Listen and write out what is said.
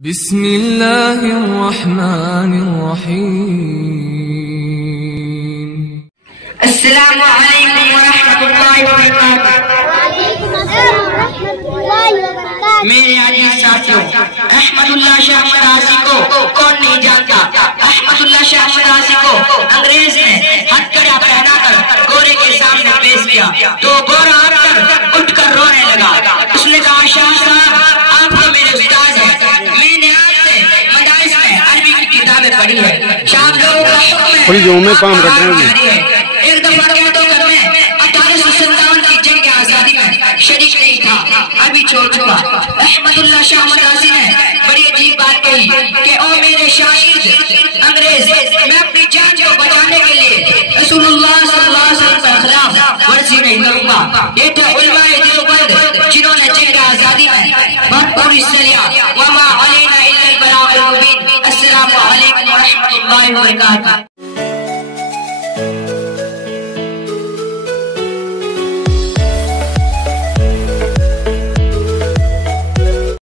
بسم اللہ الرحمن الرحیم۔ السلام علیکم ورحمۃ اللہ وبرکاتہ۔ میرے عزیز ساتھیوں، احمد اللہ شاہ مدرسی کو کون نہیں جانتا؟ احمد اللہ شاہ مدرسی کو انگریز نے ہتھکڑیاں پہنا کر گورے کے سامنے پیش کیا تو گورا ہٹ کر اٹھ کر رونے لگا۔ اس نے کہا، شاہ صاحب آپ تو میرے استاد ہیں، میں نے آپ سے مدارس میں عربی کی کتابیں پڑھی ہے، شام لوگوں کا حکم ہے، ایک دفعہ کیا تو کر میں 1857 کی جنگ آزادی میں شریک نہیں تھا، ابھی چھوڑ چکا۔ احمد اللہ شاہ مدرسی نے بڑی عجیب بات کہی کہ او میرے شاگرد انگریز، میں اپنی جان کو بچانے کے لیے رسول اللہ صلی اللہ علیہ وسلم کے خلاف ورزی نہیں کروں گا۔ یہ تھے علماء دیوبند جنہوں نے جنگ آزادی میں بھرپور حصہ لیا۔ وما علینا الا البلاغ المبین۔ السلام علیکم ورحمۃ اللہ وبرکاتہ۔